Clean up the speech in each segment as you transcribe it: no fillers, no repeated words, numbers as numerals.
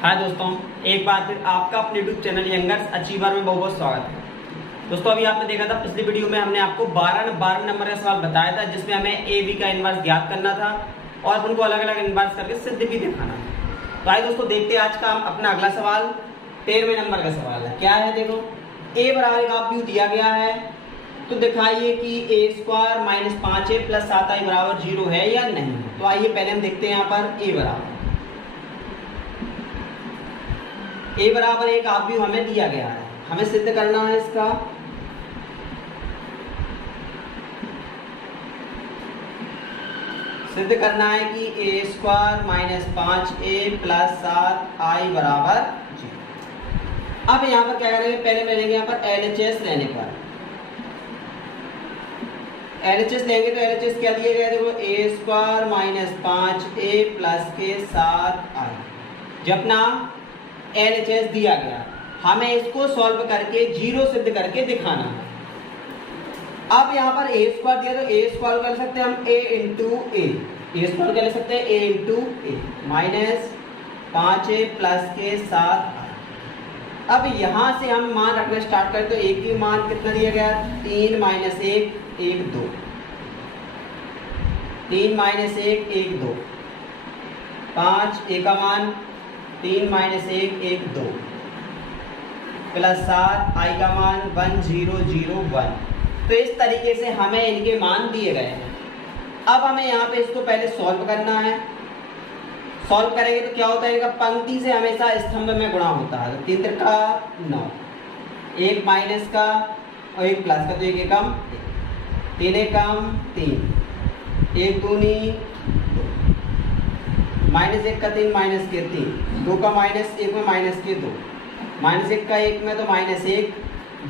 हाय दोस्तों, एक बार फिर आपका अपने यूट्यूब चैनल यंगर्स अचीवर में बहुत बहुत स्वागत है। दोस्तों अभी आपने देखा था पिछली वीडियो में हमने आपको 12 नंबर का सवाल बताया था जिसमें हमें ए बी का इनवर्स ज्ञात करना था और उनको अलग अलग इनवर्स करके सिद्ध भी दिखाना था। तो आइए दोस्तों देखते हैं आज का अपना अगला सवाल 13वें नंबर का सवाल है। क्या है, देखो ए बराबर एक आप दिया गया है तो दिखाइए कि ए square minus 5a plus 7i बराबर 0 है या नहीं। तो आइए पहले हम देखते हैं यहाँ पर ए बराबर एक आप हमें दिया गया है, हमें सिद्ध करना है इसका। सिद्ध करना है कि ए square minus 5a plus 7i बराबर 0। अब यहाँ पर क्या करेंगे, पहले मैं लेंगे यहाँ पर LHS लेने पर LHS लेंगे तो LHS क्या दिए गए, देखो ए स्क्वायर माइनस 5a प्लस के 7i। जब ना LHS दिया गया हमें इसको सॉल्व करके 0 सिद्ध करके दिखाना है। अब यहाँ पर ए स्क्वायर दिया तो ए स्क्वायर कर सकते हैं हम a इंटू ए स्क्वायर कर सकते हैं a into A minus 5a plus के 7i। अब यहाँ से हम मान रखना स्टार्ट करें तो a की मान कितना दिया गया, 3 माइनस 1 1 2, 3 माइनस 1 1 2, 5 a का मान 3 माइनस 1 1 2 प्लस 7 i का मान 1 0 0 1। तो इस तरीके से हमें इनके मान दिए गए हैं। अब हमें यहाँ पे इसको पहले सॉल्व करना है। सॉल्व करेंगे तो क्या होता है, इनका पंक्ति से हमेशा स्तंभ में गुणा होता है। 3 का 9, एक माइनस का और एक प्लस का, तो एक एकम 3 एकम 3, एक दूनी माइनस 1 का 3 माइनस के 3, 2 का माइनस 1 में माइनस के 2, माइनस 1 का 1 में तो माइनस 1,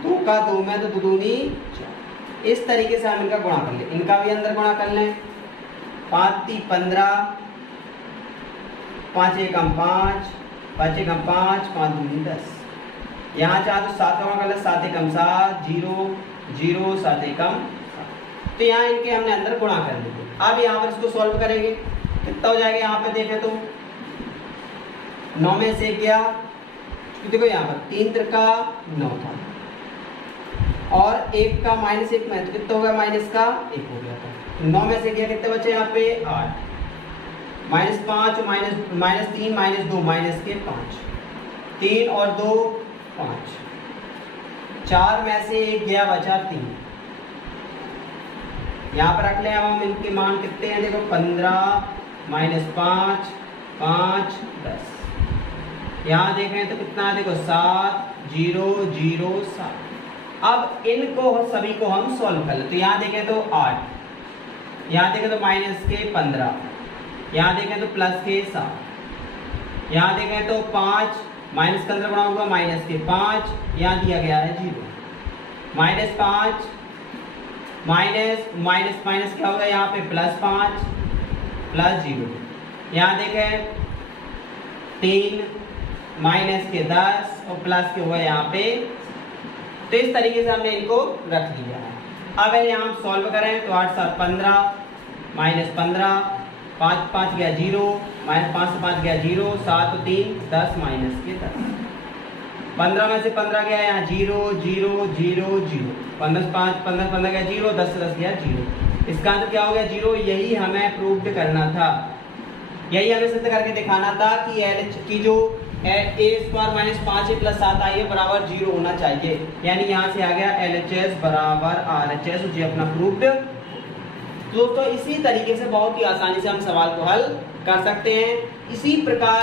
2 का 2 में तो 2 दूनी 4। इस तरीके से हम इनका गुणा कर लें, इनका भी अंदर गुणा कर लें। 5 3 15, 5 एकम 5, 5 एकम 5, 5 दूनी 10। यहाँ चाहे तो 7 का गुणा कर लें, 7 एकम 7 0 0 7 एकम 7। तो यहाँ इनके हमने अंदर गुणा कर लिए। अब यहाँ पर इसको सॉल्व करेंगे, कितना हो जाएगा, यहाँ पे देखें तो 9 में से गया, देखो यहाँ पर 3 त्रिका 9 था और 1 का माइनस 1 में तो कितना होगा, माइनस का 1 हो गया था। 9 में से गया, कितने बचे यहाँ पे 8, माइनस 5 माइनस 3 माइनस 2 माइनस के 5, 3 और 2 5, 4 में से 1 गया बचा 3। यहाँ पर रख लें। अब हम इनके मान कितने हैं, देखो 15 माइनस 5 5 10। यहाँ देखें तो कितना है, देखो 7 0 0 7। अब इनको सभी को हम सॉल्व कर लें। तो यहाँ देखें तो 8, यहाँ देखें तो माइनस के 15, यहाँ देखें तो प्लस के 7, यहाँ देखें तो 5 माइनस का अंदर बना हुआ माइनस के 5, यहाँ दिया गया है 0, माइनस 5 माइनस माइनस माइनस क्या होगा, यहाँ पे प्लस 5 प्लस 0, यहाँ देखें 3 माइनस के 10 और प्लस के हुआ यहाँ पे। तो इस तरीके से हमने इनको रख दिया है। अब यहाँ हम सॉल्व करें तो 8 7 15 माइनस 15, 5 5 गया 0, माइनस 5 से 5 गया 0, 7 3 10 माइनस के 10। 15 में से 15 गया यहाँ 0 0 0 0, 15 से 5 15 15 गया 0, 10 से 10 गया 0। इसका आंसर क्या हो गया, 0। यही हमें प्रूव करना था, यही हमें सिद्ध करके दिखाना था कि LH की जो ए square minus 5a plus 7i बराबर 0 होना चाहिए। यानी यहाँ से आ गया LHS बराबर RHS, जो अपना प्रूव्ड। दोस्तों इसी तरीके से बहुत ही आसानी से हम सवाल को हल कर सकते हैं। इसी प्रकार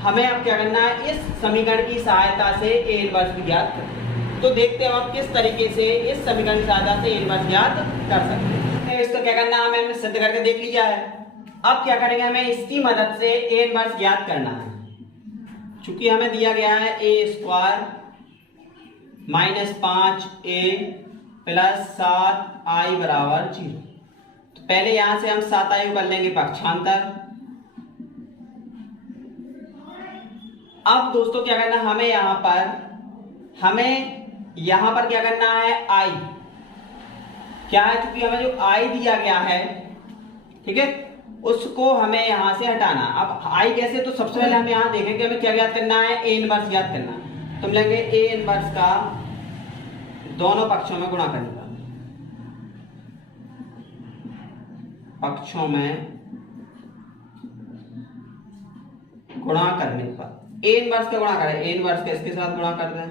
हमें अब क्या करना है, इस समीकरण की सहायता से ए इनवर्स भी ज्ञात करना। तो देखते हैं हम किस तरीके से इस समीकरण की सहायता से ए इनवर्स ज्ञात कर सकते हैं। इसको क्या करना है, हमने सिद्ध करके देख लिया है। अब क्या करेंगे, हमें इसकी मदद से ए इनवर्स ज्ञात करना है। चूंकि हमें दिया गया है a square minus 5a plus 7i बराबर 0, तो पहले यहां से हम 7i को कर लेंगे पक्षांतर। अब दोस्तों क्या करना, हमें यहां पर क्या करना है, i क्या है, चूंकि हमें जो i दिया गया है, ठीक है, उसको हमें यहाँ से हटाना। अब आई कैसे, तो सबसे पहले हम यहाँ देखेंगे हमें क्या याद करना है, ए इनवर्स याद करना है। तो मिलेंगे ए इनवर्स का दोनों पक्षों में गुणा करने का, पक्षों में गुणा करने पर ए इनवर्स का गुणा करें, ए इनवर्स का इसके साथ गुणा कर दें,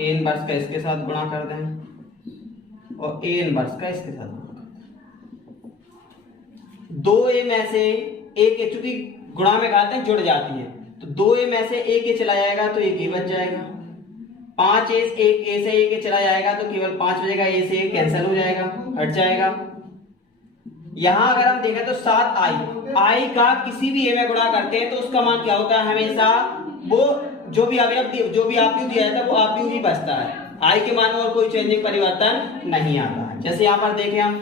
ए इनवर्स का इसके साथ गुणा कर दें और ए इनवर्स का इसके साथ गुणा कर दें। 2a में से एक ए, चूंकि गुणा में खाते हैं जुड़ जाती है, तो 2a में से एक ए चला जाएगा तो एक ए बच जाएगा। 5a एक ए से एक ए चला जाएगा तो केवल 5 बचेगा, ए से एक कैंसिल हो जाएगा, हट जाएगा। यहां अगर हम देखें तो 7i, आई का किसी भी ए में गुणा करते हैं तो उसका मान क्या होता है, हमेशा वो जो भी अवयव दिया जाता है वो अवयव ही बचता है, आई के मान में और कोई चेंजिंग परिवर्तन नहीं आता है। जैसे यहाँ पर देखें हम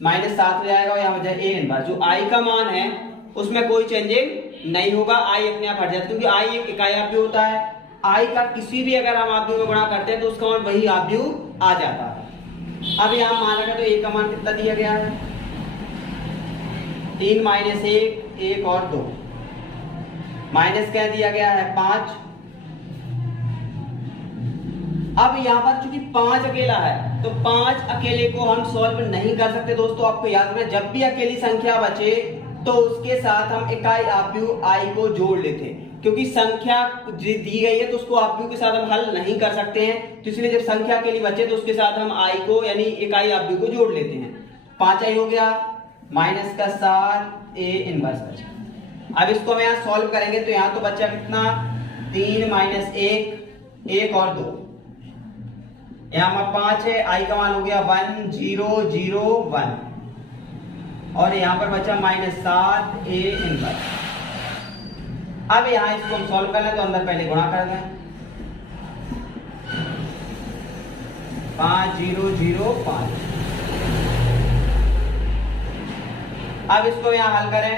-7 हो जाएगा और यहाँ पर ए इनवर्स, जो आई का मान है उसमें कोई चेंजिंग नहीं होगा, आई अपने आप हट जाता है क्योंकि आई एक इकाई अवयव होता है। आई का किसी भी अगर हम अवयव में गुणा करते हैं तो उसका मान वही अवयव आ जाता है। अब यहाँ मान रखा तो ए का मान कितना दिया गया है, 3 - 1, 1 और 2, माइनस क्या दिया गया है 5। अब यहाँ पर चूंकि 5 अकेला है तो 5 अकेले को हम सॉल्व नहीं कर सकते दोस्तों। आपको याद रखना, जब भी अकेली संख्या बचे तो उसके साथ हम इकाई अवयव आई को जोड़ लेते हैं, क्योंकि संख्या दी गई है तो उसको अवयव के साथ हम हल नहीं कर सकते हैं, तो इसलिए जब संख्या अकेली बचे तो उसके साथ हम आई को यानी इकाई अवयव को जोड़ लेते हैं। 5i हो गया -7 ए इनवर्स बचा। अब इसको हम यहाँ सॉल्व करेंगे तो यहाँ तो बचा कितना, 3 - 1, 1 और 2, यहाँ पर 5 है, आई का मान हो गया 1 0 0 1 और यहाँ पर बचा -7 ए इनवर्स। अब यहाँ इसको हम सॉल्व कर लें तो अंदर पहले गुणा कर दें, 5 0 0 5। अब इसको यहाँ हल करें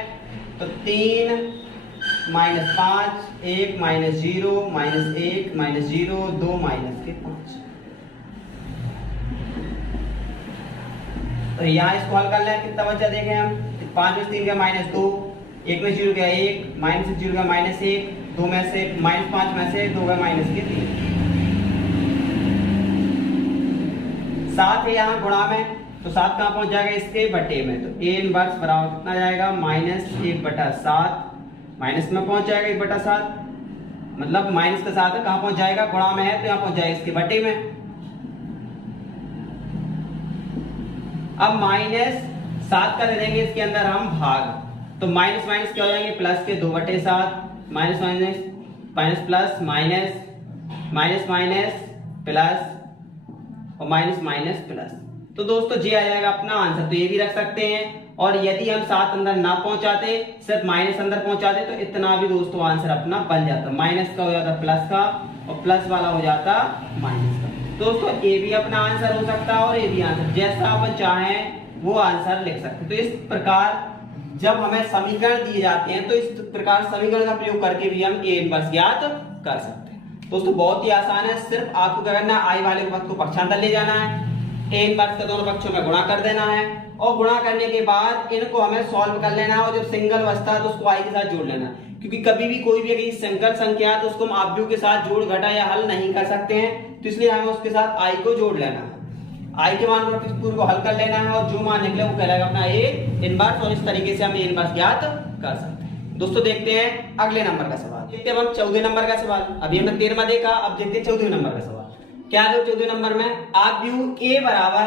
तो 3 - 5 1 - 0 - 1 - 0 2 - 5। तो यहाँ इसको हल कर लें, कितना बचा देखें हम, 5 में से 3 का -2, 1 में 0 का 1, -0 का -1, 2 में से -5 में से 2 का -3। 7 है यहाँ गुणा में, तो 7 कहाँ पहुंच जाएगा, इसके बटे में, तो ए इनवर्स बराबर कितना जाएगा -1/7, माइनस में पहुंच जाएगा 1/7, मतलब माइनस का 7 कहाँ पहुंच जाएगा, गुणा में है तो यहाँ पहुंच जाएगा इसके बटे में। अब -7 का दे देंगे इसके अंदर हम भाग, तो माइनस माइनस क्या हो जाएंगे, प्लस के 2/7, minus minus minus plus minus minus minus plus और माइनस माइनस प्लस। तो दोस्तों ये आ जाएगा अपना आंसर, तो ये भी रख सकते हैं। और यदि हम 7 अंदर ना पहुंचाते, सिर्फ माइनस अंदर पहुंचाते, तो इतना भी दोस्तों आंसर अपना बन जाता। माइनस का हो जाता प्लस का और प्लस वाला हो जाता माइनस का। दोस्तों ए भी अपना आंसर हो सकता है और ए भी आंसर, जैसा अपन चाहें वो आंसर लिख सकते हैं। तो इस प्रकार जब हमें समीकरण दिए जाते हैं तो इस प्रकार समीकरण का प्रयोग करके भी हम ए इनवर्स ज्ञात कर सकते हैं। दोस्तों बहुत ही आसान है, सिर्फ आपको क्या करना है, आई वाले पद को पक्षांतर ले जाना है, ए इनवर्स का दोनों पक्षों में गुणा कर देना है और गुणा करने के बाद इनको हमें सॉल्व कर लेना है और जब सिंगल बचता है तो उसको आई के साथ जोड़ लेना, क्योंकि कभी भी कोई भी अगर सिंगल संख्या है तो उसको हम अवयव के साथ जोड़ घटा या हल नहीं कर सकते हैं, तो इसलिए हमें उसके साथ आई को जोड़ लेना है। आई के मान पर पूरे को हल कर लेना है और जो मान निकले वो कहलाएगा अपना ए इनवर्स, और इस तरीके से हम ए इनवर्स ज्ञात कर सकते हैं। दोस्तों देखते हैं अगले नंबर का सवाल, देखते हैं हम 14 नंबर का सवाल। अभी हमने 13वां देखा, अब देखते हैं 14 नंबर का सवाल। क्या है 14 नंबर में, अवयव ए बराबर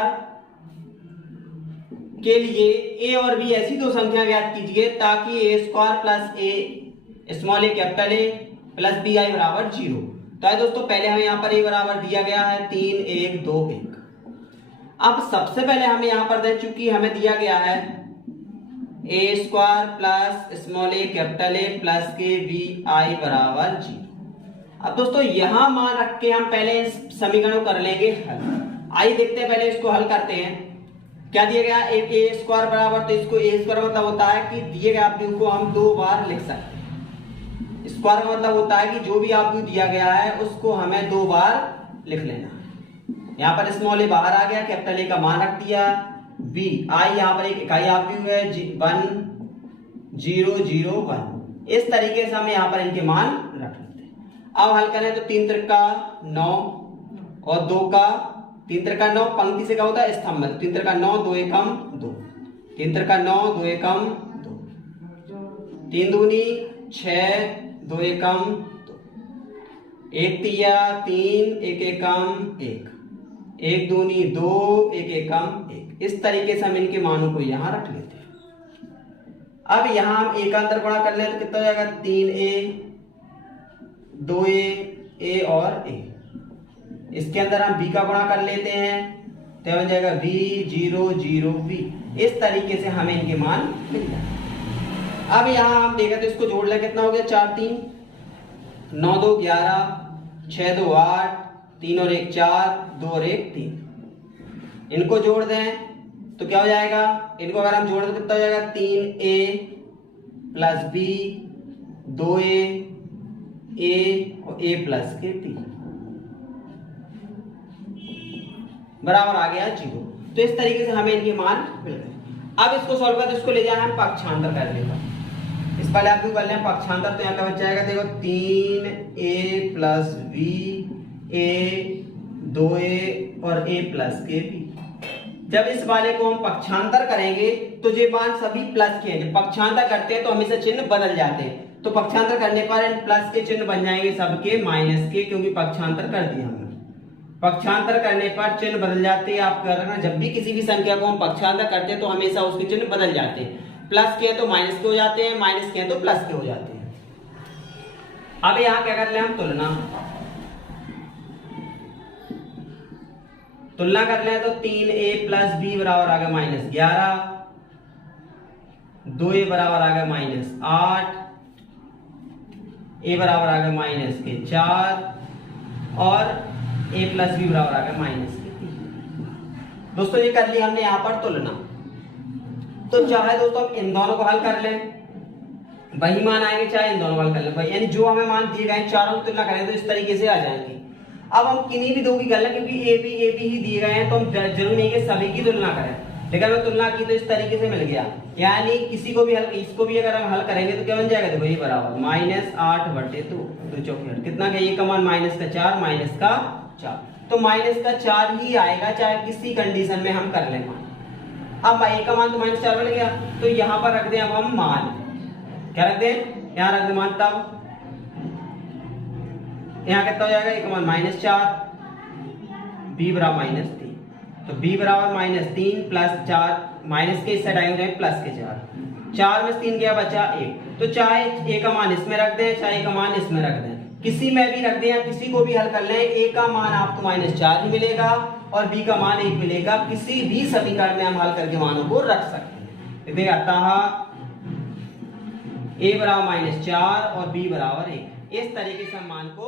के लिए ए और बी ऐसी दो संख्या ज्ञात कीजिए ताकि a square plus a small a capital a plus b i बराबर 0। तो है दोस्तों पहले हमें यहाँ पर ए बराबर दिया गया है 3 1 2 1। अब सबसे पहले हमें यहाँ पर दे, चूंकि हमें दिया गया है a square plus small a capital a plus के बी आई बराबर 0। अब दोस्तों यहां मान रख के हम पहले इस समीकरण को कर लेंगे हल। आइए देखते हैं, पहले इसको हल करते हैं। क्या दिया गया, ए स्क्वायर बराबर, तो इसको ए स्क्वायर मतलब होता है कि दिए गए अवयव को हम 2 बार लिख सकते हैं। स्क्वायर का मतलब होता है कि जो भी अवयव दिया गया है उसको हमें 2 बार लिख लेना है। यहाँ पर स्मॉल ए बाहर आ गया, कैपिटल ए का मान रख दिया, बी, आई यहाँ पर एक इकाई आपकी हुई है 1001। इस तरीके से हम यहाँ पर इनके मान रख लेते हैं। अब हल करें तो 3 त्रिका 9 और 2 का 3 त्रिका 9 पंक्ति से क्या होता है स्तंभ में, 3 त्रिका 9 2 एकम 2, 3 त्रिका 9 2 एकम 2, 3 दूनी 6 2 एकम 2, 1 तिया 3 1 एकम 1, 1 दूनी 2 1 एकम 1। इस तरीके से हम इनके मानों को यहाँ रख लेते हैं। अब यहाँ हम एक अंतर गुणा कर ले तो कितना हो जाएगा 3a 2a a और a। इसके अंदर हम b का गुणा कर लेते हैं तो बन जाएगा b 0 0 b। इस तरीके से हमें इनके मान मिल जाए। अब यहाँ हम देखें तो इसको जोड़ ले कितना हो गया 4 3 9 2 11 6 2 8 3 और 1 4 2 और 1 3। इनको जोड़ दें तो क्या हो जाएगा, इनको अगर हम जोड़ दें तो कितना हो जाएगा 3a plus b 2a a और a प्लस के b बराबर आ गया 0। तो इस तरीके से हमें इनके मान मिल गए। अब इसको सॉल्व कर इसको ले जाए हम पक्षांतर करने का। इस पहले आप कर लें पक्षांतर तो यहाँ क्या बच जाएगा देखो 3a plus b a 2a और a प्लस के b। जब इस वाले को हम पक्षांतर करेंगे तो ये मान सभी प्लस के हैं। जब पक्षांतर करते हैं तो हमेशा चिन्ह बदल जाते हैं, तो पक्षांतर करने पर इन प्लस के चिन्ह बन जाएंगे सबके माइनस के, क्योंकि पक्षांतर कर दिया हमने। पक्षांतर करने पर चिन्ह बदल जाते हैं। आप कर रहे हैं जब भी किसी भी संख्या को हम पक्षांतर करते हैं तो हमेशा उसके चिन्ह बदल जाते हैं। प्लस के हैं तो माइनस के हो जाते हैं, माइनस के हैं तो प्लस के हो जाते हैं। अब यहाँ क्या कर ले हम तुलना कर ले तो 3a प्लस b बराबर आ गया -11, 2a बराबर आ गया -8, a बराबर आ गया -4 और a प्लस b बराबर आ गया -3। दोस्तों ये कर ली हमने यहाँ पर तुलना। तो चाहे दोस्तों हम इन दोनों को हल कर लें, वही मान आएंगे, चाहे इन दोनों को हल कर लें, यानी जो हमें मान दिए गए चारों की तुलना करें तो इस तरीके से आ जाएंगे। अब हम किन्हीं भी दो की कर लें, क्योंकि ए बी ही दिए गए हैं तो हम जरूर नहीं कि सभी की तुलना करें। लेकिन हमें तुलना की तो इस तरीके से मिल गया, यानी किसी को भी हल, इसको भी अगर हम हल करेंगे तो क्या बन जाएगा देखो ये बराबर -8/2 चौकी कितना का ये का मान -4 -4। तो -4 ही आएगा चाहे किसी कंडीशन में हम कर लें मान। अब a का मान तो -4 बन गया, तो यहाँ पर रख दें अब हम मान, क्या रख दें यहाँ रख दें मान। तब यहाँ कितना हो जाएगा a का मान -4 b बराबर -3, तो b बराबर -3 प्लस 4 माइनस के इस साइड आए हो जाए प्लस के 4 में से 3 गया बचा 1। तो चाहे a का मान इसमें रख दें चाहे a का मान इसमें रख दें, किसी में भी रख दें या किसी को भी हल कर लें, a का मान आपको -4 ही मिलेगा और b का मान 1 मिलेगा। किसी भी समीकरण में हम हल करके मानों को रख सकते हैं। देखिए अतः a बराबर -4 और b बराबर 1, इस तरीके से हम मान को